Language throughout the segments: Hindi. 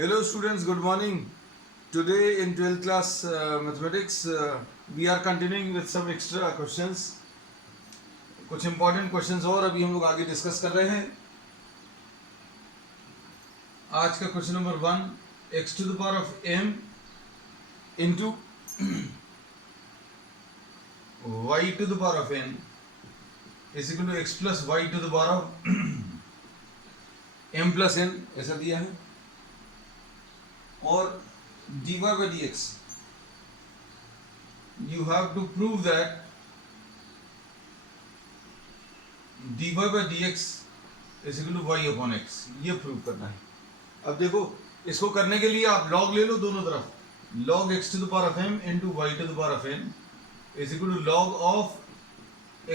Hello students, good morning. Today in 12th class mathematics we are continuing with some extra questions. कुछ important questions और अभी हम लोग आगे डिस्कस कर रहे हैं. आज का question number 1, x to the power of m into y to the power of n is equal to x plus y to the power of m plus n ऐसा दिया है. और dy by dx you have to prove that dy by dx is equal to y upon x. ये प्रूव करना है. अब देखो, इसको करने के लिए आप log ले लो दोनों तरफ. log x to the power of m into y to the power of n is equal to log of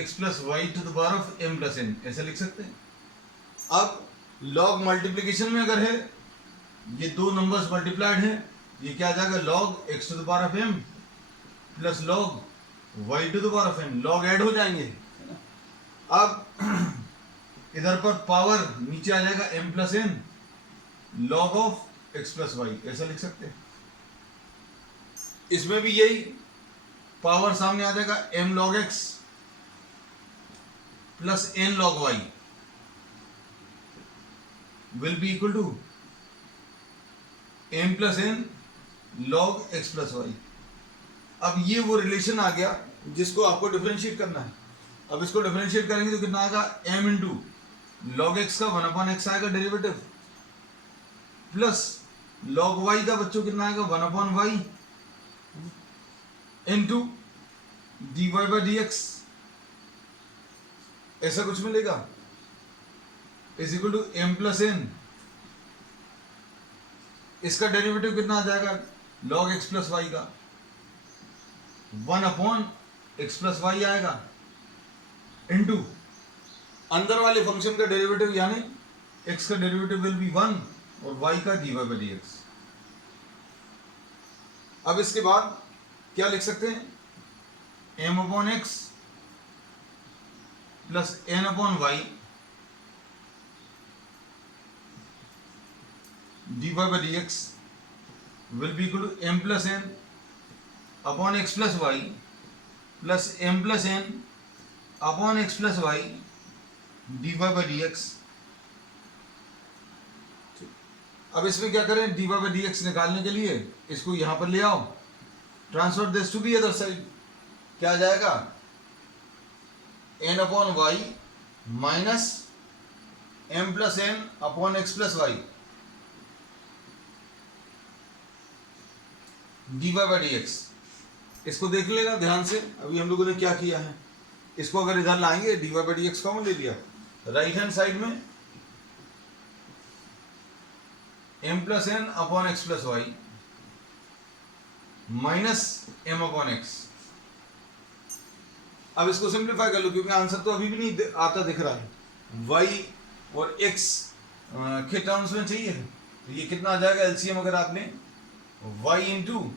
x plus y to the power of m plus n. ऐसा लिख सकते हैं. अब log मल्टीप्लिकेशन में अगर है, ये दो नंबर्स मल्टीप्लाइड हैं, ये क्या आ जाएगा? log x to the power of m plus log y to the power of n. log add हो जाएंगे. अब इधर पर पावर नीचे आ जाएगा m plus n log of x plus y. ऐसा लिख सकते हैं. इसमें भी यही पावर सामने आ जाएगा m log x plus n log y will be equal to m plus n log x plus y. अब ये वो रिलेशन आ गया जिसको आपको डिफरेंशिएट करना है. अब इसको डिफरेंशिएट करेंगे तो कितना आएगा? m इंटू log x का 1/x आएगा डेरिवेटिव, प्लस log y का बच्चों कितना आएगा? 1/y into dy by dx. ऐसा कुछ मिलेगा is equal to m plus n. इसका डेरिवेटिव कितना आ जाएगा? log x प्लस वाई का 1/x प्लस वाई आएगा, इंटू अंदर वाले फंक्शन का डेरिवेटिव यानी x का डेरिवेटिव विल बी 1 और y का dy by dx. अब इसके बाद क्या लिख सकते हैं? m/x plus n/y dy by dx will be equal to m plus n upon x plus y plus m plus n upon x plus y dy by dx. अब इसमें क्या करें? dy by dx निकालने के लिए इसको यहां पर ले आओ, transfer this to the other side. क्या आ जाएगा? n upon y minus m plus n upon x plus y dy by dx. इसको देख लेना ध्यान से. अभी हम लोगों ने क्या किया है, इसको अगर इधर लाएंगे dy by dx कॉमन ले लिया, राइट हैंड साइड में m plus n upon x plus y minus m upon x. अब इसको सिंप्लीफाई कर लो क्योंकि आंसर तो अभी भी नहीं आता दिख रहा है. y और x के टर्म्स में चाहिए. तो ये कितना आ जाएगा एलसीएम? अगर आपने y into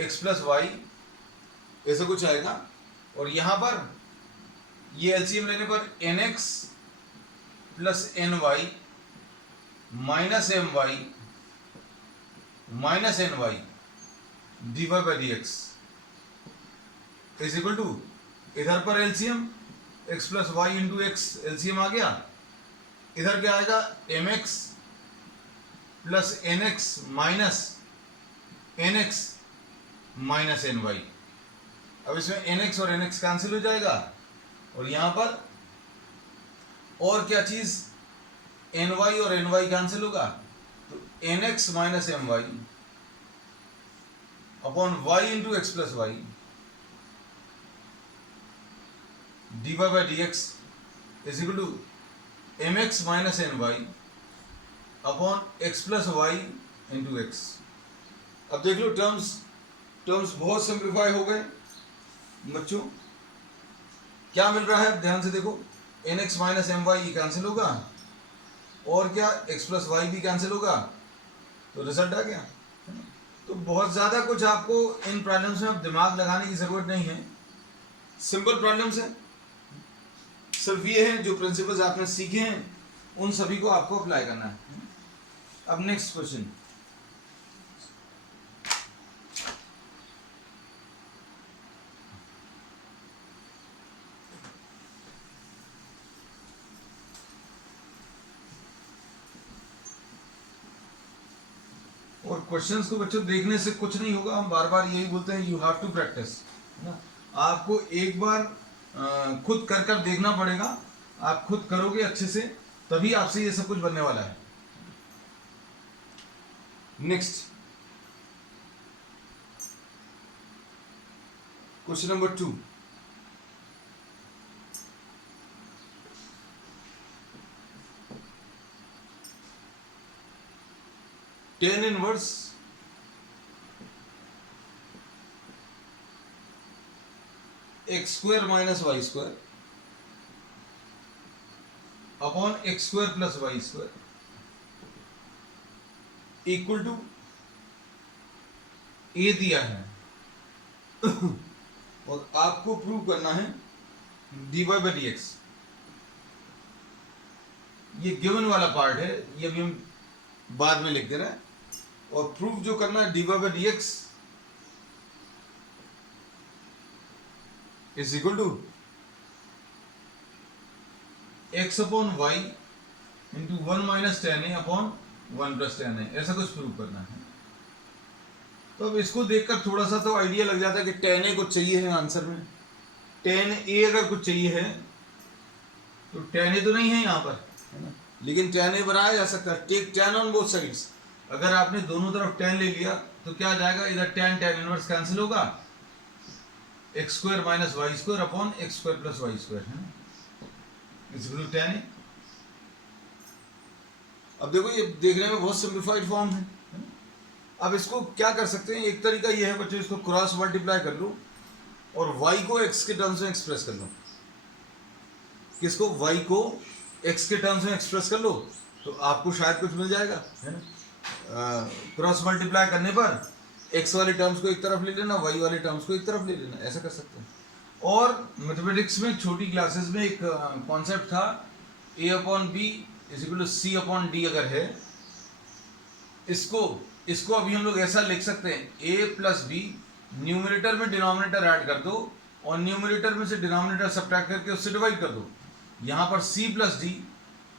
x plus y ऐसा कुछ आएगा, और यहां पर ये एलसीएम लेने पर nx plus ny minus my minus ny dy by dx is equal to, इधर पर LCM x plus Y into X LCM आ गया, इधर क्या आएगा? mx plus nx minus nx minus ny. अब इसमें nx और nx कैंसिल हो जाएगा, और यहां पर और क्या चीज? ny और ny कैंसिल होगा, तो nx minus my upon y into x plus y dy by dx is equal to mx minus ny upon x plus Y into x. अब देख लो टर्म्स बहुत सिंप्लीफाई हो गए बच्चों. क्या मिल रहा है? ध्यान से देखो, nx माइनस my ये कैंसिल होगा, और क्या? x प्लस वाई भी कैंसिल होगा, तो रिजल्ट आ गया. तो बहुत ज़्यादा कुछ आपको इन प्रॉब्लम्स में अब दिमाग लगाने की ज़रूरत नहीं है. सिंपल प्रॉब्लम्स है. सिर्फ ये है जो प्रिंसिपल्स आपने सीखे हैं उन सभी को आपको अप्लाई करना है. अब नेक्स्ट क्वेश्चन, और क्वेश्चंस को बच्चों देखने से कुछ नहीं होगा, हम बार बार यही बोलते हैं, यू हैव टू प्रैक्टिस, है ना। आपको एक बार खुद कर कर देखना पड़ेगा, आप खुद करोगे अच्छे से तभी आपसे ये सब कुछ बनने वाला है। Next question number 2, tan inverse X square minus Y square upon x square plus Y square equal to A दिया है और आपको प्रूव करना है dy बाई डी एक्स। ये गिवन वाला पार्ट है, ये भी हम बाद में लिख दे रहे हैं, और प्रूफ जो करना है dy by D X is equal to X upon Y into 1 minus ten A upon 1 plus ten A, ऐसा कुछ प्रूव करना है। तो अब इसको देखकर थोड़ा सा तो आइडिया लग जाता है कि टेन ए कुछ चाहिए है आंसर में, टेन ए अगर कुछ चाहिए है तो टेन ए तो नहीं है यहाँ पर, है ना, लेकिन टेन ए बनाया जा सकता है। Take tan on both sides, अगर आपने दोनों तरफ टेन ले लिया तो क्या आ जाएगा, इधर टेन टेन इनवर्स कैंसिल होगा, x square minus Y square upon x square plus Y square, है ना, is equal to tan A. अब देखो ये देखने में बहुत सिंप्लीफाइड फॉर्म है। अब इसको क्या कर सकते हैं, एक तरीका ये है बच्चों, इसको क्रॉस मल्टीप्लाई कर लो और y को x के टर्म्स में एक्सप्रेस कर लो। किसको, y को x के टर्म्स में एक्सप्रेस कर लो तो आपको शायद कुछ मिल जाएगा, है ना। क्रॉस मल्टीप्लाई करने पर x वाले टर्म्स को एक तरफ ले लेना, y वाले टर्म्स को एक तरफ ले लेना, ऐसा कर सकते हैं। और मैथमेटिक्स में छोटी क्लासेस में एक कॉन्सेप्ट था a upon B is equal to C upon D अगर है, इसको अभी हम लोग ऐसा लिख सकते हैं, a प्लस बी, न्यूमरेटर में डिनोमिनेटर ऐड कर दो और न्यूमरेटर में से डिनोमिनेटर सब्ट्रैक्ट करके उससे डिवाइड कर दो, यहाँ पर c plus D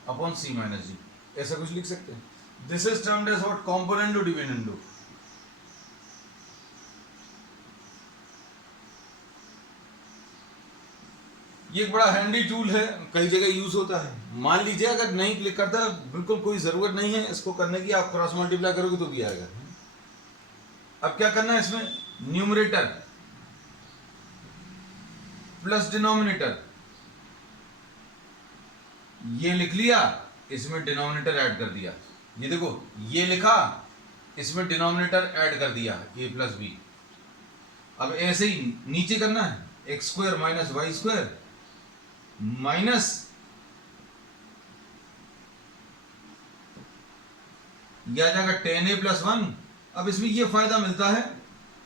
upon c minus D, ऐसा कुछ लिख सकते हैं। This is termed as what, componendo dividendo. ये एक बड़ा हैंडी टूल है, कई जगह यूज होता है। मान लीजिए अगर नहीं क्लिक करता, बिल्कुल कोई जरूरत नहीं है इसको करने की, आप क्रॉस मल्टीप्लाई करोगे तो भी आएगा। अब क्या करना है, इसमें न्यूमरेटर प्लस डिनोमिनेटर ये लिख लिया, इसमें डिनोमिनेटर ऐड कर दिया, ये देखो ये लिखा, इसमें डिनोमिनेटर ऐड कर दिया a प्लस बी। अब ऐसे ही नीचे करना है, X square minus Y square minus यह आ जाएगा टेन ए प्लस 1। अब इसमें यह फायदा मिलता है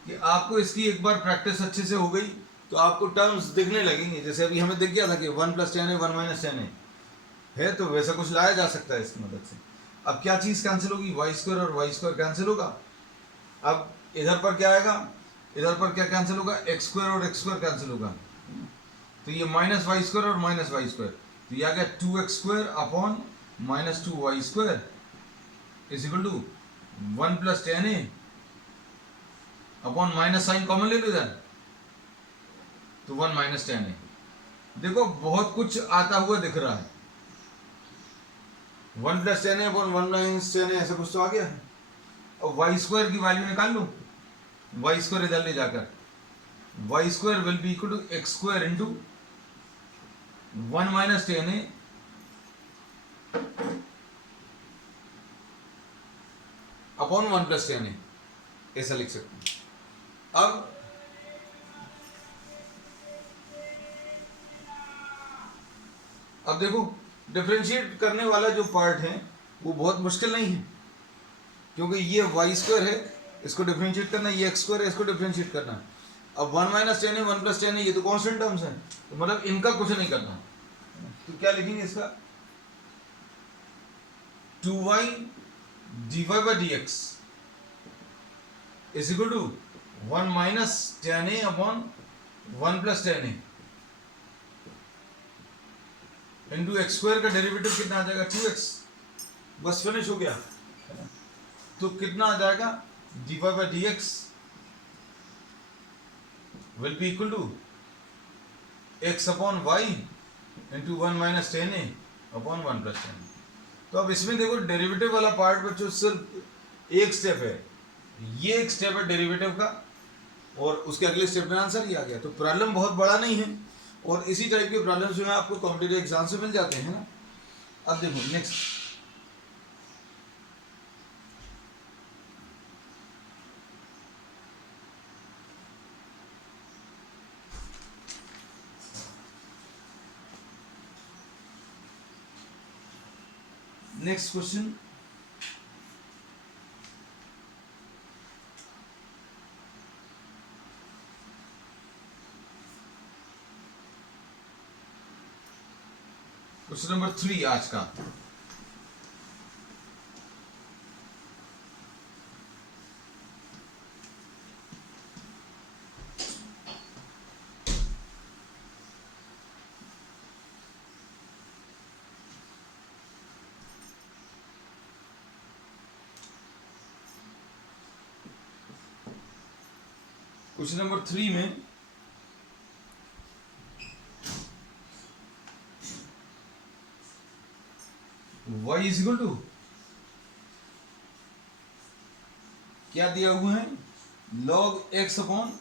कि आपको इसकी एक बार प्रैक्टिस अच्छे से हो गई तो आपको टर्म्स दिखने लगेंगे, जैसे अभी हमें दिख गया था कि 1 प्लस टेन ए 1 माइनस टेन ए है, तो वैसा कुछ लाया जा सकता है इसकी मदद से। अब क्या चीज कैंसिल होगी, वाई स्क्वायर और वाई स्क्वायर कैंसिल होगा। अब इधर पर क्या आएगा, इधर पर क्या कैंसिल होगा, एक्स स्क्वायर और एक्स स्क्वायर कैंसिल होगा, तो ये माइनस वाई स्क्वायर और माइनस वाई स्क्वायर, तो ये आ गया 2x square upon minus 2y square is equal to 1 plus ten A upon minus sine common ले लो इधर, तो 1 माइनस टेन ए। देखो बहुत कुछ आता हुआ दिख रहा है, 1 plus ten A upon 1 minus ten A, ऐसा कुछ तो आ गया है। और वाई स्क्वायर की वैल्यू निकाल लो, वाई स्क्वायर इधर ले जाकर, Y square will be equal to X square into 1 minus ten A upon 1 plus ten A, ऐसा लिख सकते हैं। अब देखो डिफरेंशिएट करने वाला जो पार्ट है वो बहुत मुश्किल नहीं है, क्योंकि ये वाई स्क्वायर है, इसको डिफरेंशिएट करना, ये एक्स स्क्वायर है, इसको डिफरेंशिएट करना। अब 1 माइनस टेन है, 1 प्लस टेन है, ये तो कांस्टेंट टर्म्स हैं, तो मतलब इनका कुछ नहीं करना। तो क्या लिखेंगे इसका, 2y dy by dx is equal to 1 minus tan a upon 1 plus tan a into x square का डेरिवेटिव कितना आ जाएगा 2x। बस फिनिश हो गया। तो कितना आ जाएगा dy by dx will be equal to x upon y into 1 minus tan a upon 1 plus tan a। तो अब इसमें देखो डेरिवेटिव वाला पार्ट बच्चों सिर्फ एक स्टेप है, ये एक स्टेप है डेरिवेटिव का, और उसके अगले स्टेप में आंसर ही आ गया। तो प्रॉब्लम बहुत बड़ा नहीं है, और इसी टाइप के प्रॉब्लम्स जो है आपको कॉम्पिटिटिव एग्जाम से मिल जाते हैं ना। अब देखो next, next question, question number 3 आज का। क्वेश्चन नंबर 3 में y इज इक्वल टू क्या दिया हुआ है, log x upon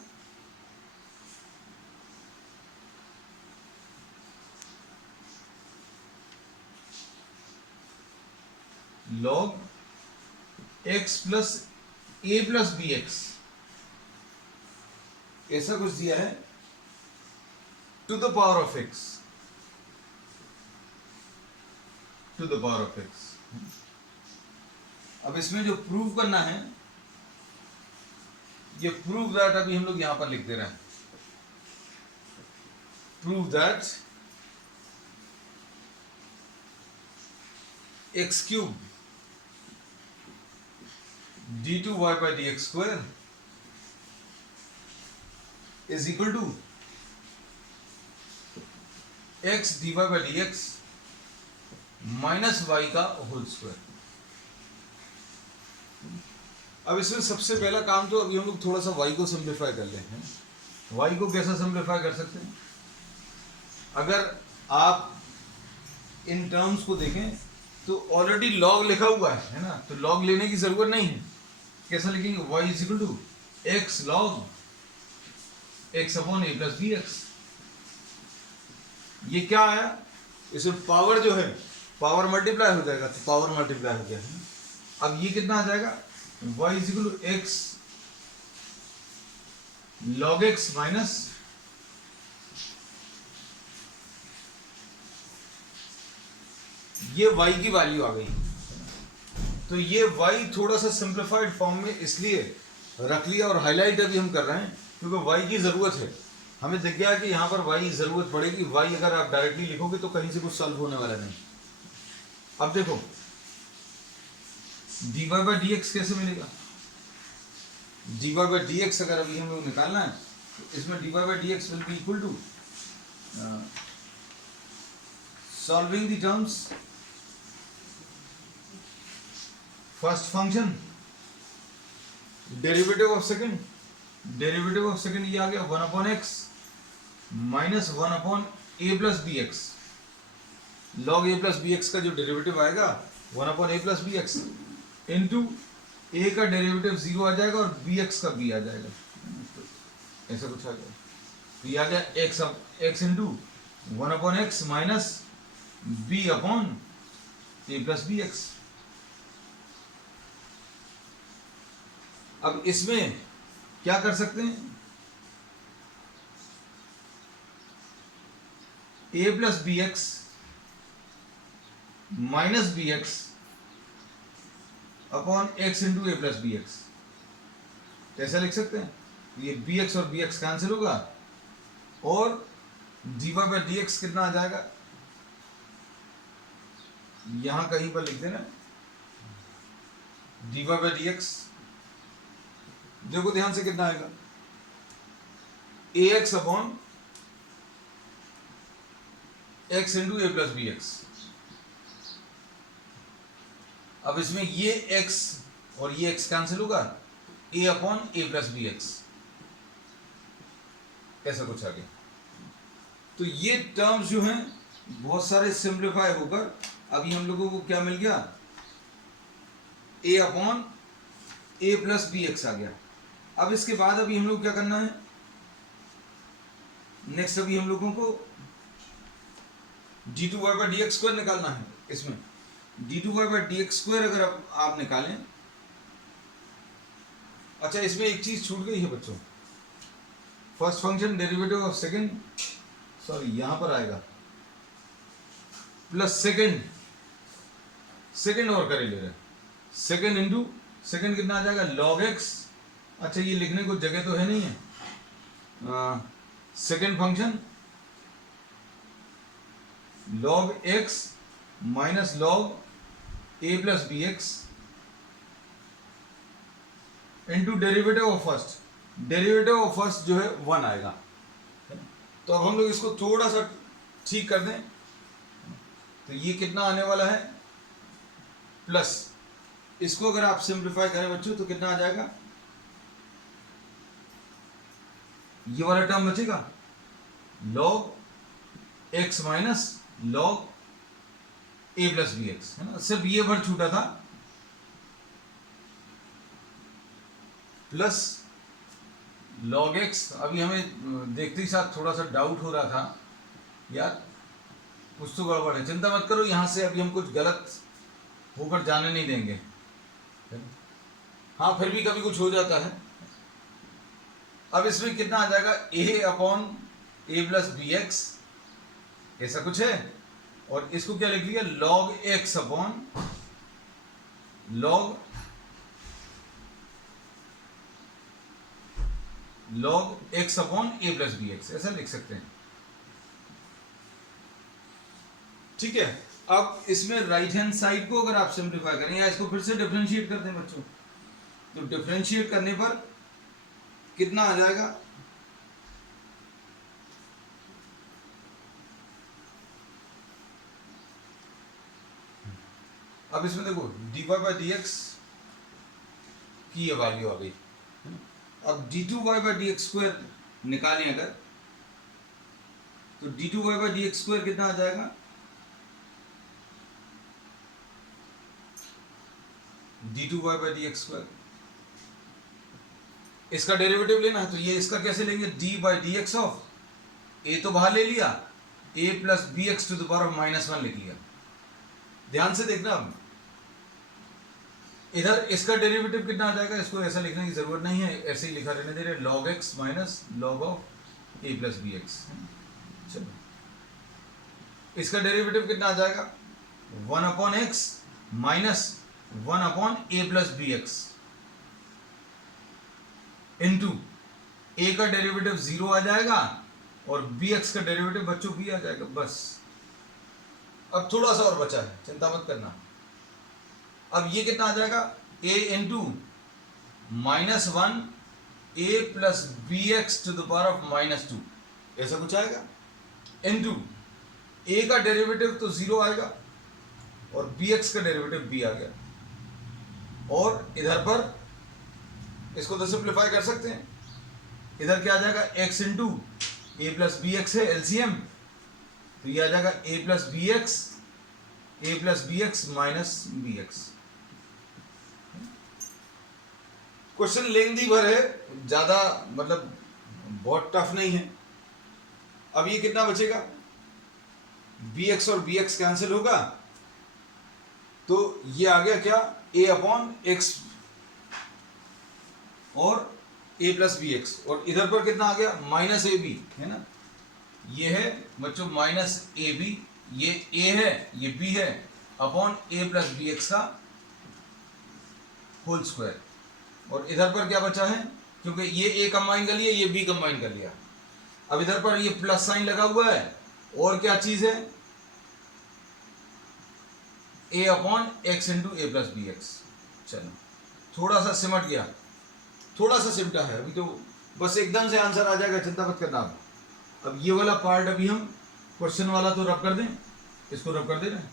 log x plus a plus B X, ऐसा कुछ दिया है, to the power of x, to the power of x। अब इसमें जो प्रूव करना है, ये प्रूव दैट अभी हम लोग यहां पर लिख दे रहे हैं, prove that x cube d2y by dx square is equal to x dy by dx minus Y का होल स्क्वायर। अब इसमें सबसे पहला काम तो अभी हम लोग थोड़ा सा y को सिंप्लीफाई कर लेते हैं। y को कैसा सिंप्लीफाई कर सकते हैं, अगर आप इन टर्म्स को देखें तो ऑलरेडी log लिखा हुआ है ना, तो log लेने की जरूरत नहीं है। कैसा लिखेंगे, y is equal to X log x upon a plus B X. ये क्या आया, इसमें पावर जो है पावर मल्टीप्लाई हो जाएगा, तो पावर मल्टीप्लाई हो गया। अब ये कितना आ जाएगा, y is equal to X log X minus ये y की वैल्यू आ गई। तो ये y थोड़ा सा सिंप्लीफाइड फॉर्म में इसलिए रख लिया और हाईलाइट अभी हम कर रहे हैं क्योंकि y की जरूरत है। हमें दिख गया कि यहाँ पर y जरूरत पड़ेगी। y अगर आप डायरेक्टली लिखोगे तो कहीं से कुछ सॉल्व होने वाला नहीं। अब देखो dy by dx कैसे मिलेगा, dy by dx अगर अभी हमें निकालना है तो इसमें dy by dx will be equal to solving the terms, first function derivative of second, derivative of second ये आ गया 1 upon X minus 1 upon A plus B X. Log A plus B X का जो डेरिवेटिव आएगा 1 upon A plus B X into A का डेरिवेटिव 0 आ जाएगा और बी एक्स का बी आ जाएगा, ऐसा कुछ आ गया। तो ये आ गया x x into 1 upon X minus B upon A plus B X. अब इसमें क्या कर सकते हैं, A plus B X minus B X upon X into A plus B X, कैसा लिख सकते हैं, ये बी एक्स और बी एक्स कैंसिल होगा और D Y by D X कितना आ जाएगा, यहां कहीं पर लिख देना D Y by D X, देखो ध्यान से कितना आएगा, A x upon X into A plus B X. अब इसमें ये x और ये x कैंसिल होगा, a upon A plus B X, ऐसा कुछ आ गया। तो ये टर्म्स जो हैं बहुत सारे सिंप्लीफाई होकर अभी हम लोगों को क्या मिल गया, a upon A plus B X आ गया। अब इसके बाद अभी हम लोग क्या करना है, नेक्स्ट अभी हम लोगों को D two Y by D X square निकालना है। इसमें D two Y by D X square अगर आप निकालें, अच्छा इसमें एक चीज छूट गई है बच्चों, first function derivative of second, sorry यहां पर आएगा प्लस सेकंड और करे ले रहे, सेकंड इंटू सेकंड कितना आ जाएगा, लॉग एक्स। अच्छा ये लिखने को जगह तो है नहीं है, second function log X minus log A plus B X into derivative of first, derivative of first जो है 1 आएगा। तो अब हम लोग इसको थोड़ा सा ठीक कर दें, तो ये कितना आने वाला है, प्लस इसको अगर आप सिंप्लीफाई करें बच्चों तो कितना आ जाएगा, ये वाला टर्म बचेगा log X minus log A plus B X, है ना, सिर्फ ये भर छूटा था, प्लस लॉग एक्स। अभी हमें देखते ही साथ थोड़ा सा डाउट हो रहा था यार कुछ तो गड़बड़ है, चिंता मत करो, यहां से अभी हम कुछ गलत होकर जाने नहीं देंगे, हाँ फिर भी कभी कुछ हो जाता है। अब इसमें कितना आ जाएगा, A upon A plus B X, ऐसा कुछ है, और इसको क्या लिख लिया, log X upon log X upon A plus B X, ऐसा लिख सकते हैं, ठीक है। अब इसमें राइट हैंड साइड को अगर आप सिंप्लीफाई करें या इसको फिर से डिफरेंशिएट कर दें बच्चों, तो डिफरेंशिएट करने पर कितना आ जाएगा, अब इसमें देखो D Y by D X की ये वैल्यू आ गई, अब D two Y by D X square निकालें अगर, तो D two Y by D X square कितना आ जाएगा, D two Y by D X square, इसका डेरिवेटिव लेना है तो ये इसका कैसे लेंगे, D by D X of A तो बाहर ले लिया, A plus B X to the power of -1 लिख लिया। ध्यान से देखना, अब इधर इसका डेरिवेटिव कितना आ जाएगा, इसको ऐसा लिखने की जरूरत नहीं है, ऐसे ही लिखा रहने दे रहे, log X minus log of A plus B X. चलो इसका डेरिवेटिव कितना आ जाएगा, 1 upon X minus 1 upon A plus B X into A का डेरिवेटिव 0 आ जाएगा और बी एक्स का डेरिवेटिव बच्चों b आ जाएगा, बस। अब थोड़ा सा और बचा है, चिंता मत करना। अब ये कितना आ जाएगा, a into -1 A plus B X to the power of -2, ऐसा कुछ आएगा, इंटू a का डेरिवेटिव तो 0 आएगा और बी एक्स का डेरिवेटिव b आ गया, और इधर पर इसको तो सिंप्लीफाई कर सकते हैं, इधर क्या आ जाएगा, x into A plus B X है एलसीएम, तो ये आ जाएगा a plus B X minus B X. Question लेंदी भर है, ज्यादा मतलब बहुत टफ नहीं है। अब ये कितना बचेगा, bx और bx कैंसिल होगा, तो ये आ गया क्या, a अपॉन एक्स और a प्लस बी एक्स, और इधर पर कितना आ गया, माइनस ए बी, है ना, ये है बच्चों माइनस ए बी, ये a है ये b है, upon a plus B X का होल स्क्वायर, और इधर पर क्या बचा है, क्योंकि ये a कंबाइन कर लिया, ये b कंबाइन कर लिया, अब इधर पर ये प्लस साइन लगा हुआ है, और क्या चीज है, a upon X into A plus B X. चलो थोड़ा सा सिमट गया, थोड़ा सा सिमटा है, अभी तो बस एकदम से आंसर आ जाएगा, चिंता मत करना आप। अब ये वाला पार्ट अभी हम क्वेश्चन वाला तो रब कर दें, इसको रब कर दे रहे हैं।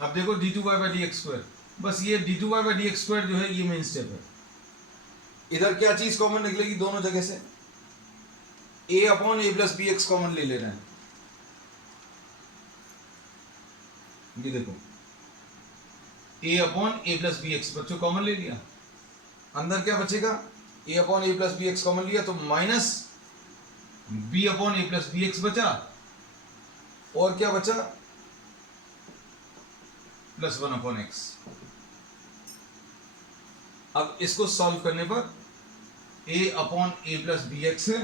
अब देखो d2y/dx², बस ये d2y/dx² जो है ये मेन स्टेप है। इधर क्या चीज कॉमन निकलेगी दोनों जगह से, a/a+bx कॉमन ले रहे हैं। ये देखो a/a+bx बच्चों कॉमन ले लिया, अंदर क्या बचेगा, a/a+bx कॉमन लिया तो माइनस b/a+bx बचा, और क्या बचा, +1/x। अब इसको सॉल्व करने पर a/a+bx है,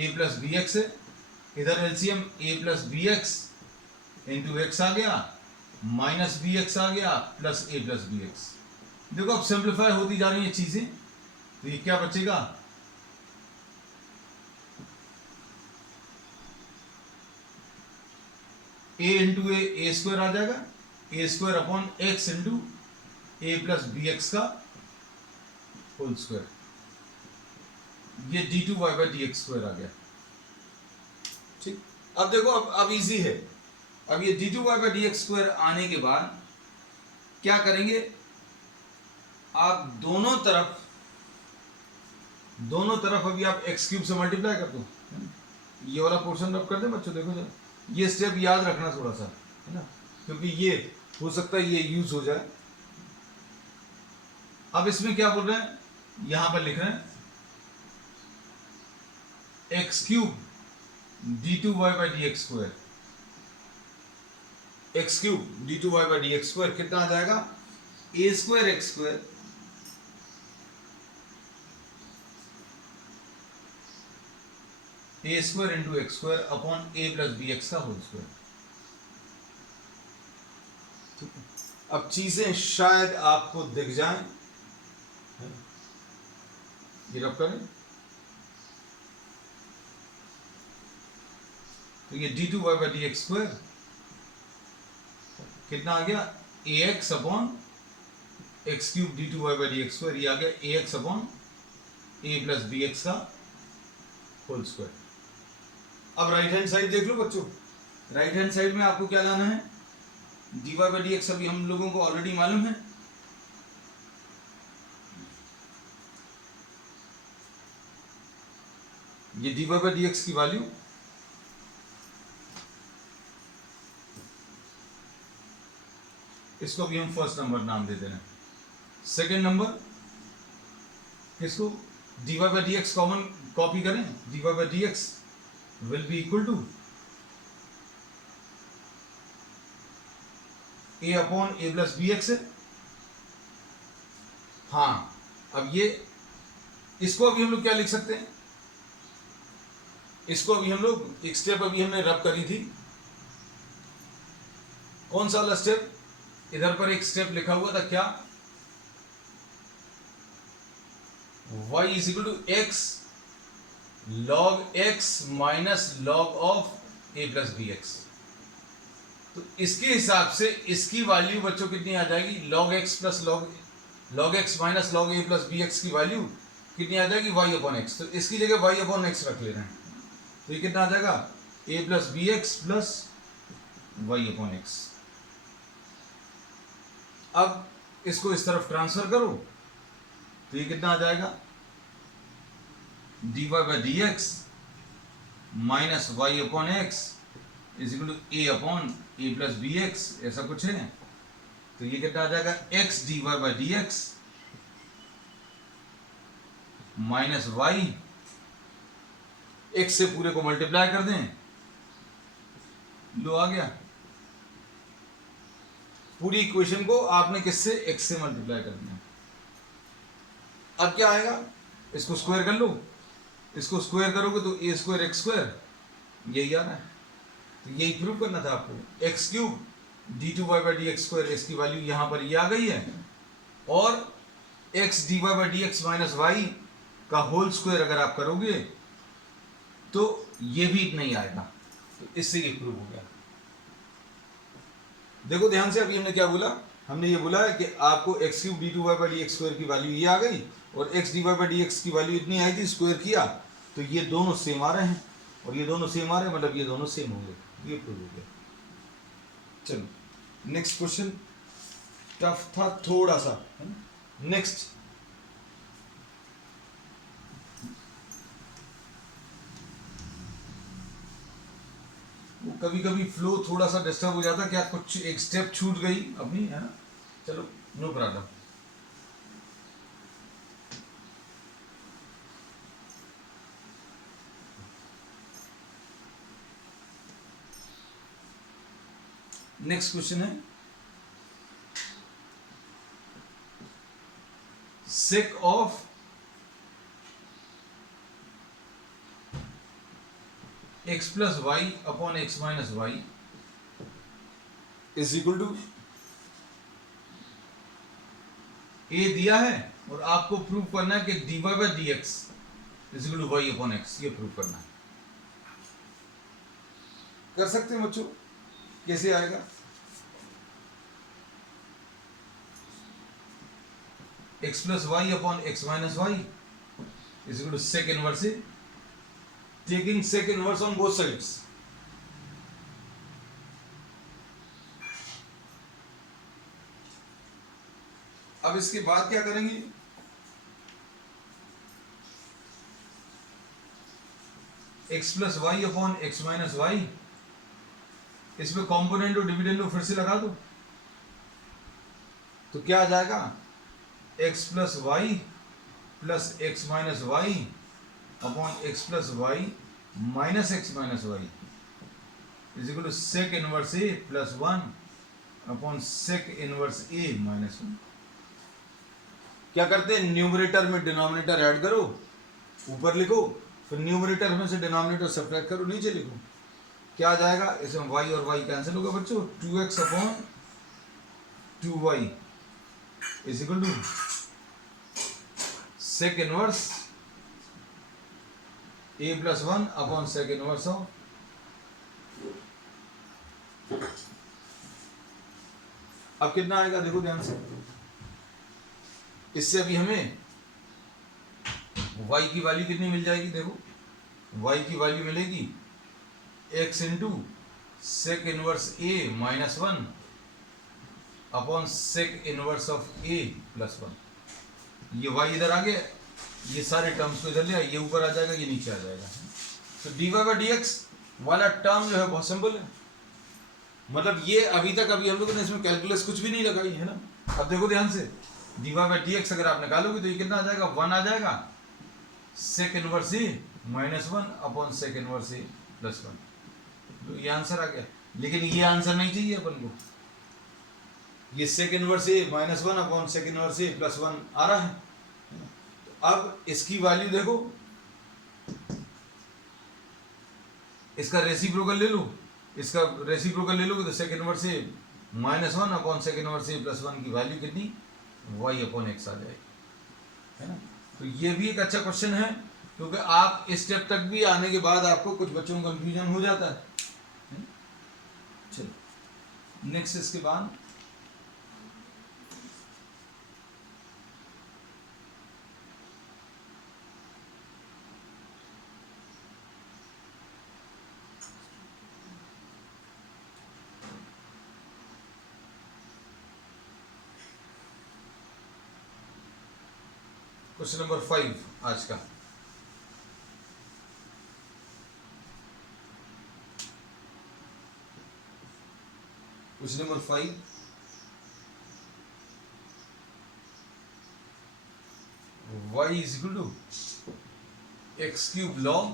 a/a+bx है, इधर एलसीएम a+bx इंटू x आ गया, माइनस bx आ गया, प्लस a+bx। देखो अब सिंप्लीफाई होती जा रही है चीजें, तो ये क्या बचेगा, a इंटू a² आ जाएगा, a²/x इंटू a+bx का होल स्क्वायर, ये d2y/dx² आ गया। ठीक, अब देखो अब इजी है। अब ये d2y/dx² आने के बाद क्या करेंगे, आप दोनों तरफ अभी आप x³ से मल्टीप्लाई कर दो, ये वाला पोर्शन रब कर दे बच्चों। देखो जरा, ये स्टेप याद रखना थोड़ा सा, है ना, क्योंकि ये हो सकता है ये यूज हो जाए। अब इसमें क्या बोल रहे हैं, यहां पर लिख रहे हैं x³ d2y/dx², x³ d2y/dx² कितना आ जाएगा, a²x² a² into x² upon a+bx का होल स्क्वायर। ठीक है, अब चीजें शायद आपको दिख जाएं, ये रब करें तो ये d2y/dx² कितना आ गया, ax अपॉन x³ d2y/dx², ये आ गया ax अपॉन a+bx का होल स्क्वायर। अब राइट हैंड साइड देख लो बच्चों, राइट हैंड साइड में आपको क्या लाना है, dy/dx अभी हम लोगों को ऑलरेडी मालूम है, ये dy/dx की वैल्यू इसको भी हम फर्स्ट नंबर नाम दे दे रहे हैं। सेकेंड नंबर किसको, dy/dx कॉमन कॉपी करें, dy/dx will be equal to a/a+bx है। हाँ, अब ये इसको अभी हम लोग क्या लिख सकते हैं, इसको अभी हम लोग एक स्टेप अभी हमने रब करी थी, कौन सा वाला स्टेप, इधर पर एक स्टेप लिखा हुआ था क्या, y is equal to x log x minus log of a+bx। तो इसके हिसाब से इसकी वैल्यू बच्चों कितनी आ जाएगी, log x plus log x minus log a+bx की वैल्यू कितनी आ जाएगी, y/x। तो इसकी जगह y/x रख ले रहे हैं, तो ये कितना आ जाएगा, a+bx प्लस y/x। अब इसको इस तरफ ट्रांसफर करो तो ये कितना आ जाएगा, dy/dx minus y/x is equal to a/a+bx, ऐसा कुछ है। तो ये कितना आ जाएगा, x dy/dx minus y, x से पूरे को मल्टीप्लाई कर दें, लो आ गया, पूरी इक्वेशन को आपने किससे, x से मल्टीप्लाई कर दिया। अब क्या आएगा, इसको स्क्वायर कर लो, इसको स्क्वायर करोगे तो a²x² यही आ रहा है, तो यही प्रूव करना था आपको, x³ d2y/dx², इसकी वैल्यू यहां पर ये आ गई है, और x dy/dx माइनस y का होल स्क्वायर अगर आप करोगे तो ये भी इतना ही आएगा, तो इससे ये प्रूव हो गया। देखो ध्यान से, अभी हमने क्या बोला, हमने ये बोला है कि आपको X cube D two Y by D X square की वैल्यू ये आ गई और X D Y by D X की वैल्यू इतनी आई थी, स्क्वायर किया तो ये दोनों सेम आ रहे हैं और ये दोनों सेम आ रहे हैं, मतलब ये दोनों सेम होंगे, ये प्रूव हो गया। चलो नेक्स्ट क्वेश्चन, टफ था थोड़ा सा, है ना। नेक्स्ट, कभी कभी फ्लो थोड़ा सा डिस्टर्ब हो जाता, क्या कुछ एक स्टेप छूट गई अपनी, है ना। चलो नो प्रॉब्लम। नेक्स्ट क्वेश्चन है sec of x plus y upon x minus y is equal to a दिया है और आपको प्रूव करना है कि dy by dx is equal to y upon x, ये प्रूव करना है। कर सकते हैं बच्चों, कैसे आएगा? x plus y upon x minus y is equal to sec inverse a, taking sec inverse on both sides। अब इसके बाद क्या करेंगे? x plus y upon x minus y, इसमें कॉम्पोनेंट और डिविडेंड फिर से लगा दो तो क्या आ जाएगा? x plus y plus x minus y upon x plus y minus x minus y is equal to sec inverse a plus 1 upon sec inverse a minus 1। क्या करते हैं? न्यूमरेटर में डिनोमिनेटर ऐड करो, ऊपर लिखो, फिर न्यूमरेटर में से डिनोमिनेटर सब्ट्रैक्ट करो, नीचे लिखो। क्या आ जाएगा? इसमें y और y कैंसिल होगा बच्चों, 2x upon 2y is equal to sec inverse a plus 1 upon sec inverse of, अब कितना आएगा देखो ध्यान से। इससे अभी हमें y की वैल्यू कितनी मिल जाएगी? देखो y की वैल्यू मिलेगी x into sec inverse a minus 1 upon sec inverse of a plus 1। ये y इधर आ गया, ये सारे टर्म्स को इधर ले, ये ऊपर आ जाएगा, ये नीचे आ जाएगा। तो dy बाई dx वाला टर्म जो है बहुत सिंपल है, मतलब ये अभी तक अभी हम लोगों ने इसमें कैलकुलस कुछ भी नहीं लगाई है ना। अब देखो ध्यान से, dy बाई dx अगर आप निकालोगे तो ये कितना आ जाएगा? 1 आ जाएगा, sec inverse a minus 1 upon sec inverse a plus 1, तो ये आंसर आ गया। लेकिन ये आंसर नहीं चाहिए अपन को, ये sec inverse a minus 1 upon sec inverse a plus 1 आ रहा है। तो अब इसकी वैल्यू देखो, इसका रेसिप्रोकल ले लो, इसका रेसिप्रोकल ले लोगे तो sec inverse a minus 1 upon sec inverse a plus 1 की वैल्यू कितनी? y अपॉन x आ जाएगी, है ना। तो ये भी एक अच्छा क्वेश्चन है, क्योंकि आप इस स्टेप तक भी आने के बाद आपको कुछ बच्चों को कंफ्यूजन हो जाता है। चलो नेक्स्ट, इसके बाद क्वेश्चन नंबर 5 आज का। Question number 5, y is equal to X cube log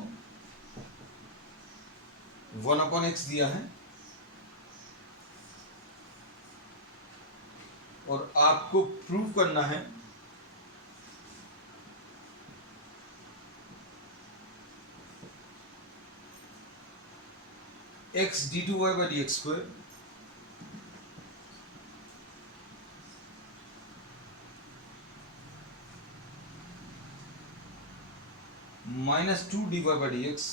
1 upon X दिया है और आपको प्रूव करना है x d2y by dx square minus 2 dy by dx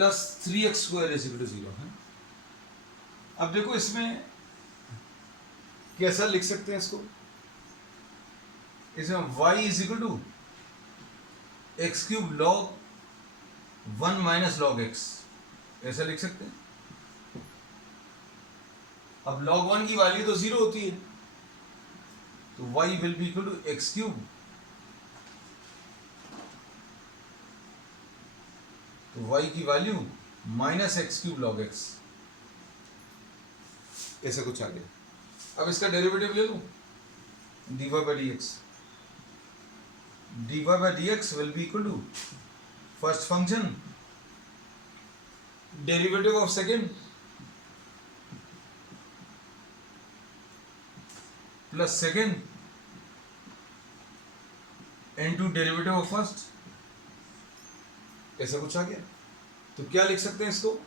plus 3x² is equal to 0 है। अब देखो इसमें कैसा लिख सकते हैं इसको, इसमें y is equal to x³ log 1 minus log x, ऐसा लिख सकते हैं। अब log 1 की वैल्यू तो 0 होती है, तो y will be equal to x³, तो y की value minus x³ log x, ऐसा कुछ आ गया। अब इसका डेरिवेटिव ले लो, dy by dx, dy by dx will be equal to first function derivative of second plus second into derivative of first, ऐसा कुछ आ गया। तो क्या लिख सकते हैं इसको,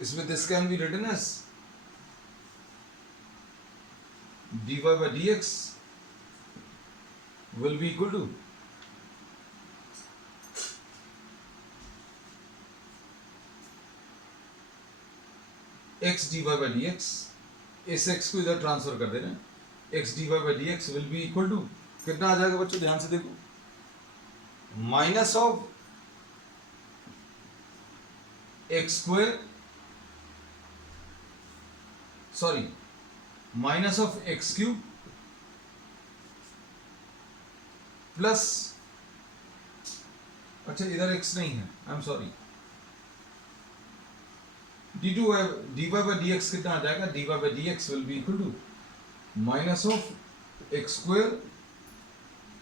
इसमें this can be written as dy by dx will be equal to x dy by dx, इस x को इधर ट्रांसफर कर देना, x dy by dx will be equal to कितना आ जाएगा बच्चों, ध्यान से देखो, minus of x², sorry minus of x³ plus, अच्छा इधर x नहीं है, I am sorry, dy by dx कितना आ जाएगा, dy by dx will be equal to minus of x²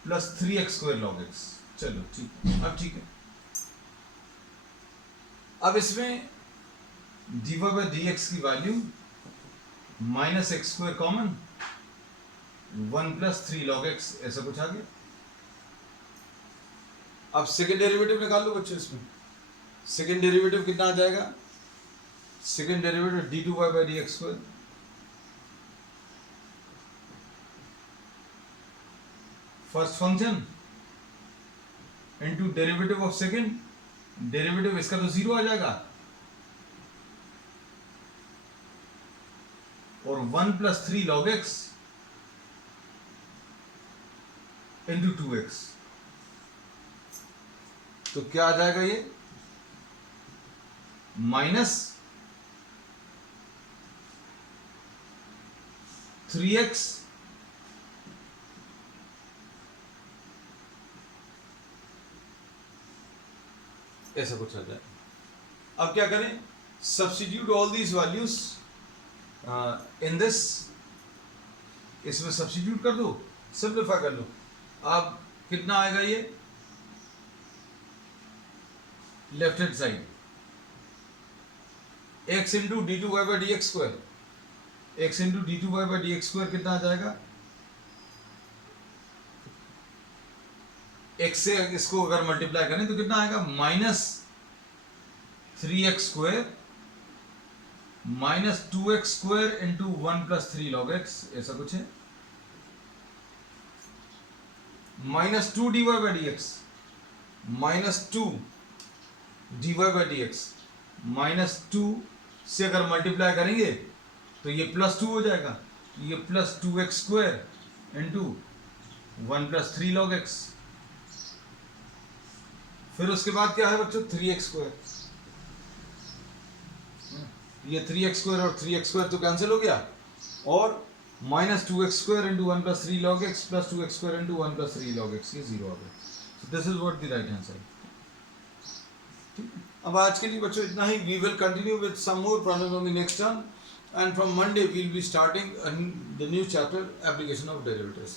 plus 3x² log x। चलो ठीक, अब ठीक है। अब इसमें dy by dx की value minus x² common 1 plus 3 log x, ऐसा कुछ आ गया। अब सेकेंड डेरिवेटिव निकाल लो बच्चों, इसमें सेकेंड डेरिवेटिव कितना आ जाएगा, second derivative d2y by dx², first function into derivative of second, derivative इसका तो 0 आ जाएगा, और 1 plus 3 log x into 2x, तो क्या आ जाएगा ये, माइनस 3x ऐसा कुछ आ जाए। अब क्या करें, substitute all these values in this, इसमें सब्स्टिट्यूट कर दो, सिंप्लीफाई कर लो। अब कितना आएगा ये, left hand side x into d2y by dx², x into d2y by dx² कितना आ जाएगा, x से इसको अगर मल्टीप्लाई करें तो कितना आएगा, minus 3x² minus 2x² into 1 plus 3 log x, ऐसा कुछ है, minus 2 dy by dx, minus 2 dy by dx, minus 2 से अगर मल्टीप्लाई करेंगे तो ये प्लस 2 हो जाएगा, ये plus 2x² into 1 plus 3 log x, फिर उसके बाद क्या है बच्चों, 3x², ये 3x² और 3x² तो कैंसिल हो गया, और minus 2x² into 1 plus 3 log x plus 2x² into 1 plus 3 log x, ये 0 आ गया। So this is what the right hand side. अब आज के लिए बच्चों इतना ही, we will continue with some more problems on the next term, and from Monday we will be starting the new chapter application of derivatives.